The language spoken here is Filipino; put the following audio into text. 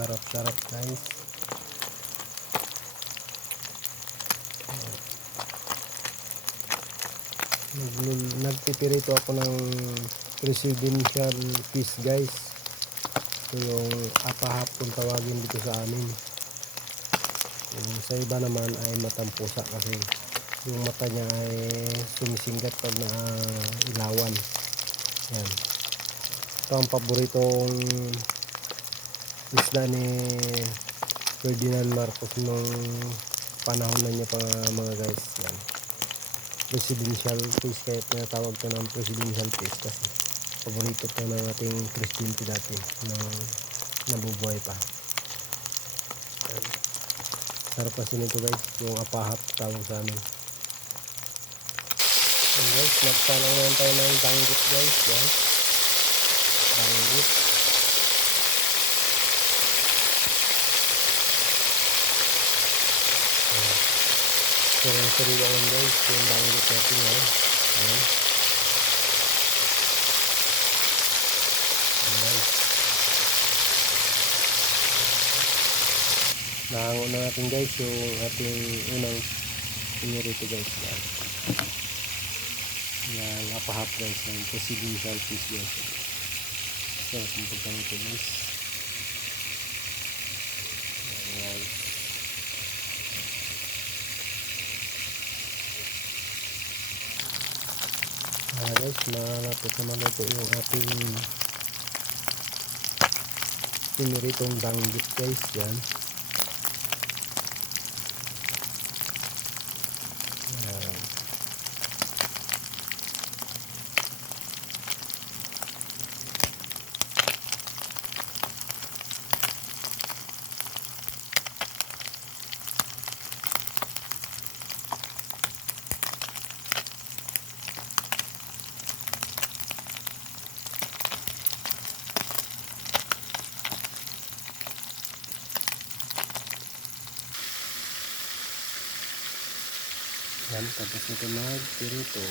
Sarap-sarap guys. Nagpipirito ako ng presidential fish guys. Ito yung apahap kung tawagin dito sa amin. Yung sa iba naman ay matampusa kasi yung mata niya ay sumisinggat pag ilawan. Yan. Ito ang paboritong isda ni Ferdinand Marcos nung panahon na niya pa mga guys. Yan. Presidential fish, kaya tinatawag ito ng presidential fish kasi paborito ito ng ating presidente dati na nabubuhay pa. Yan. Sarap kasi nito guys, yung apahap tawag sa amin. Yan guys, nagsalang naman tayo ng danggit guys. Yan. Danggit. Sari-sari lang guys yung danggit natin. Yan. Yan. Nahango na natin guys yung ating unang pinirito guys. Yan. Yan, apahap guys ng presidential fish guys. Sarap yung pagkanito guys. Yan. Guys, malapit naman ito yung ating piniritong danggit guys. Yan. Yan. Yan, tapos nito magpirito.